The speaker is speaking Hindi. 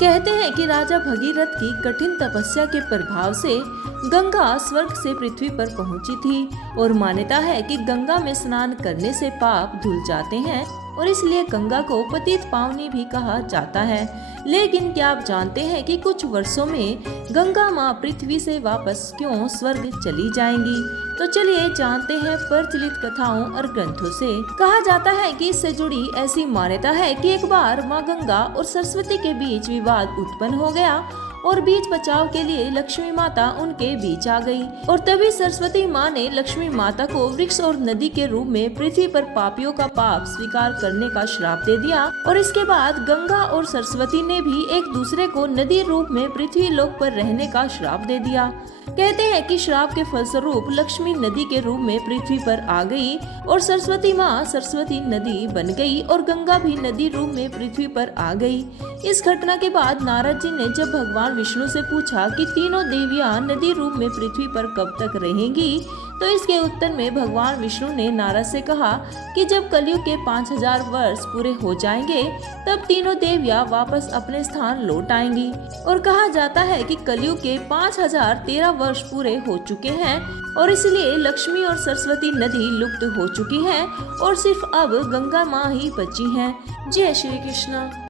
कहते हैं कि राजा भगीरथ की कठिन तपस्या के प्रभाव से गंगा स्वर्ग से पृथ्वी पर पहुंची थी और मान्यता है कि गंगा में स्नान करने से पाप धुल जाते हैं और इसलिए गंगा को पतित पावनी भी कहा जाता है। लेकिन क्या आप जानते हैं कि कुछ वर्षों में गंगा माँ पृथ्वी से वापस क्यों स्वर्ग चली जाएंगी? तो चलिए जानते हैं प्रचलित कथाओं और ग्रंथों से। कहा जाता है कि इससे जुड़ी ऐसी मान्यता है कि एक बार माँ गंगा और सरस्वती के बीच विवाद उत्पन्न हो गया और बीच बचाव के लिए लक्ष्मी माता उनके बीच आ गई और तभी सरस्वती माँ ने लक्ष्मी माता को वृक्ष और नदी के रूप में पृथ्वी पर पापियों का पाप स्वीकार करने का श्राप दे दिया और इसके बाद गंगा और सरस्वती ने भी एक दूसरे को नदी रूप में पृथ्वी लोक पर रहने का श्राप दे दिया। कहते हैं कि श्राप के फलस्वरूप लक्ष्मी नदी के रूप में पृथ्वी पर आ गई और सरस्वती माँ सरस्वती नदी बन गई और गंगा भी नदी रूप में पृथ्वी पर आ गई। इस घटना के बाद नारद जी ने जब भगवान विष्णु से पूछा कि तीनों देवियां नदी रूप में पृथ्वी पर कब तक रहेंगी, तो इसके उत्तर में भगवान विष्णु ने नारद से कहा कि जब कलयुग के 5000 वर्ष पूरे हो जाएंगे तब तीनों देवियां वापस अपने स्थान लौट आएंगी। और कहा जाता है कि कलयुग के 5013 वर्ष पूरे हो चुके हैं और इसलिए लक्ष्मी और सरस्वती नदी लुप्त हो चुकी हैं और सिर्फ अब गंगा माँ ही बची हैं। जय श्री कृष्ण।